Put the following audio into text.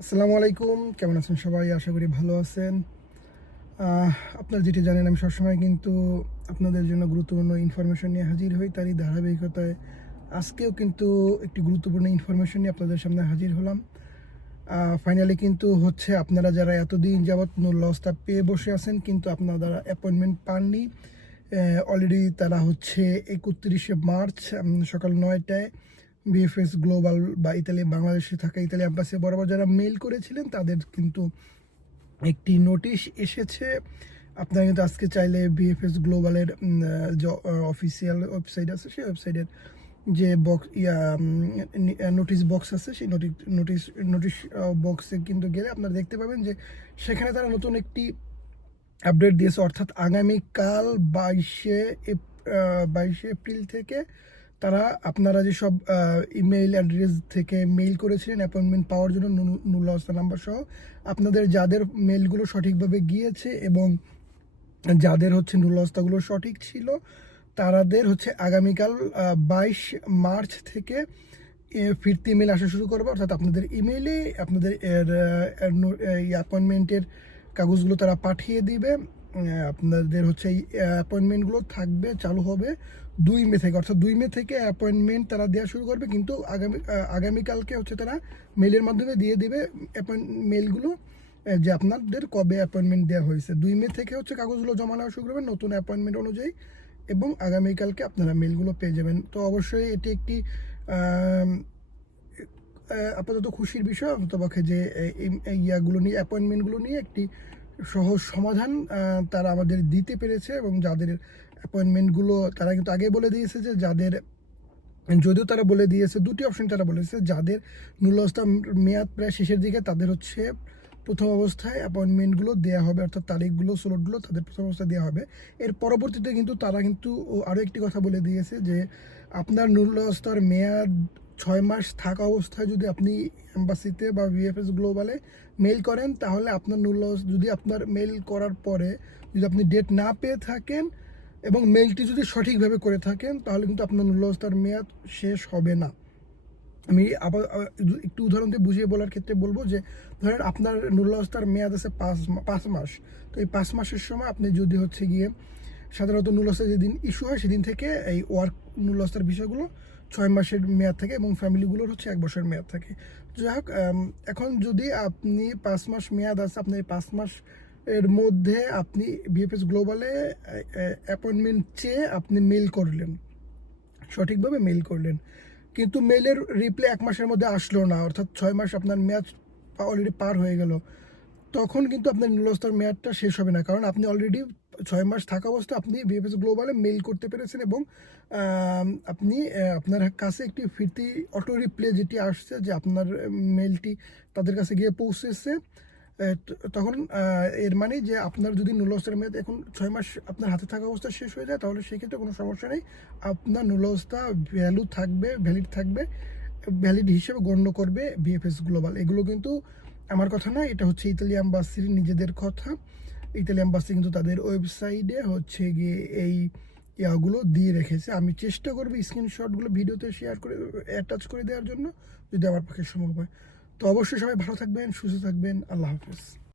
আসসালামু আলাইকুম। কেমন আছেন সবাই? আশা করি ভালো আছেন। আপনারা যেটি জানেন, আমি সবসময় কিন্তু আপনাদের জন্য গুরুত্বপূর্ণ ইনফরমেশন নিয়ে হাজির হই। তারই ধারাবাহিকতায় আজকেও কিন্তু একটি গুরুত্বপূর্ণ ইনফরমেশন নিয়ে আপনাদের সামনে হাজির হলাম। ফাইনালি কিন্তু হচ্ছে আপনারা যারা এতদিন যাবৎ লসটা পেয়ে বসে আছেন, কিন্তু আপনারা অ্যাপয়েন্টমেন্ট পাননি। অলরেডি তারা হচ্ছে একত্রিশে মার্চ সকাল নয়টায়। বিএফএস গ্লোবাল বা ইতালি বাংলাদেশে থাকা ইতালি অ্যাম্বাসি বরাবর যারা মেল করেছিলেন, তাদের কিন্তু একটি নোটিশ এসেছে। আপনারা কিন্তু আজকে চাইলে বিএফএস গ্লোবালের যে অফিসিয়াল ওয়েবসাইট আছে, সেই ওয়েবসাইটের যে বক্স ইয়া নোটিশ বক্স আছে, সেই নোটিশ নোটিশ নোটিশ বক্সে কিন্তু গেলে আপনারা দেখতে পাবেন যে সেখানে তারা নতুন একটি আপডেট দিয়েছে। অর্থাৎ আগামীকাল বাইশে বাইশে এপ্রিল থেকে তারা আপনারা যেসব ইমেইল অ্যাড্রেস থেকে মেইল করেছিলেন অ্যাপয়েন্টমেন্ট পাওয়ার জন্য নুল্লা অবস্থা নাম্বার সহ, আপনাদের যাদের মেইলগুলো সঠিকভাবে গিয়েছে এবং যাদের হচ্ছে নুল্লাস্তাগুলো সঠিক ছিল, তারাদের হচ্ছে আগামীকাল বাইশ মার্চ থেকে ফিরতি ইমেল আসা শুরু করবে। অর্থাৎ আপনাদের ইমেইলে আপনাদের অ্যাপয়েন্টমেন্টের কাগজগুলো তারা পাঠিয়ে দিবে। আপনাদের হচ্ছে এই অ্যাপয়েন্টমেন্টগুলো থাকবে, চালু হবে দুই মে থেকে। অর্থাৎ দুই মে থেকে অ্যাপয়েন্টমেন্ট তারা দেওয়া শুরু করবে, কিন্তু আগামী আগামীকালকে হচ্ছে তারা মেলের মাধ্যমে দিয়ে দেবে অ্যাপয়েন্ট মেলগুলো যে আপনাদের কবে অ্যাপয়েন্টমেন্ট দেওয়া হয়েছে। দুই মে থেকে হচ্ছে কাগজগুলো জমা নেওয়া শুরু করবেন নতুন অ্যাপয়েন্টমেন্ট অনুযায়ী, এবং আগামীকালকে আপনারা মেলগুলো পেয়ে যাবেন। তো অবশ্যই এটি একটি আপাতত খুশির বিষয়, অন্তপক্ষে যে এই- ইয়াগুলো নিয়ে অ্যাপয়েন্টমেন্টগুলো নিয়ে একটি সহজ সমাধান তারা আমাদের দিতে পেরেছে এবং যাদের অ্যাপয়েন্টমেন্টগুলো তারা কিন্তু আগে বলে দিয়েছে যে যাদের, যদিও তারা বলে দিয়েছে, দুটি অপশন তারা বলেছে, যাদের নুলস্তা মেয়াদ প্রায় শেষের দিকে, তাদের হচ্ছে প্রথম অবস্থায় অ্যাপয়েন্টমেন্টগুলো দেওয়া হবে, অর্থাৎ তারিখগুলো স্লোটগুলো তাদের প্রথম অবস্থায় দেওয়া হবে। এর পরবর্তীতে কিন্তু তারা কিন্তু আরও একটি কথা বলে দিয়েছে যে আপনার নুলস্তার মেয়াদ ছয় মাস থাকা অবস্থায় যদি আপনি এম্বাসিতে বা ভিএফএস গ্লোবালে মেল করেন, তাহলে আপনার নুলস যদি আপনার মেল করার পরে যদি আপনি ডেট না পেয়ে থাকেন এবং মেলটি যদি সঠিকভাবে করে থাকেন, তাহলে কিন্তু আপনার নুল্লাস্তার মেয়াদ শেষ হবে না। আমি আবার একটু উদাহরণ দিয়ে বুঝিয়ে বলার ক্ষেত্রে বলব যে, ধরেন আপনার নুল্লাস্তার মেয়াদ আছে পাঁচ পাঁচ মাস। তো এই পাঁচ মাসের সময় আপনি যদি হচ্ছে গিয়ে সাধারণত নুল্লাস্তার যেদিন ইস্যু হয়, সেদিন থেকে এই ওয়ার্ক নুল্লাস্তার বিষয়গুলো ছয় মাসের মেয়াদ থাকে এবং ফ্যামিলিগুলোর হচ্ছে এক বছরের মেয়াদ থাকে। যাই হোক এখন যদি আপনি পাঁচ মাস মেয়াদ আছে আপনি এই পাঁচ মাস এর মধ্যে আপনি বিএফএস গ্লোবালে অ্যাপয়েন্টমেন্ট চেয়ে আপনি মেল করলেন। সঠিকভাবে মেল করলেন। কিন্তু মেলের রিপ্লাই এক মাসের মধ্যে আসলো না, অর্থাৎ ছয় মাস আপনার মেয়াদ অলরেডি পার হয়ে গেল। তখন কিন্তু আপনার নীলস্তর মেয়াদটা শেষ হবে না, কারণ আপনি অলরেডি ছয় মাস থাকা অবস্থা আপনি বিএফএস গ্লোবালে মেল করতে পেরেছেন এবং আপনি আপনার কাছে একটি ফিরতি অটো রিপ্লে যেটি আসছে যে আপনার মেলটি তাদের কাছে গিয়ে পৌঁছেছে তখন এর মানে যে আপনার যদি নুলস্তার মেয়াদ এখন ছয় মাস আপনার হাতে থাকা অবস্থা শেষ হয়ে যায়, তাহলে সেক্ষেত্রে কোনো সমস্যা নেই। আপনার নুলস্তা ভ্যালু থাকবে ভ্যালিড থাকবে ভ্যালিড হিসেবে গণ্য করবে বিএফএস গ্লোবাল এগুলো কিন্তু আমার কথা না এটা হচ্ছে ইতালি অ্যাম্বাসির নিজেদের কথা। ইতালি অ্যাম্বাসি কিন্তু তাদের ওয়েবসাইটে হচ্ছে গিয়ে এই ইয়াগুলো দিয়ে রেখেছে। আমি চেষ্টা করব স্ক্রিনশটগুলো ভিডিওতে শেয়ার করে অ্যাটাচ করে দেওয়ার জন্য, যদি আমার পক্ষে সম্ভব হয়। তো অবশ্যই সবাই ভালো থাকবেন, সুস্থ থাকবেন, আল্লাহ হাফেজ।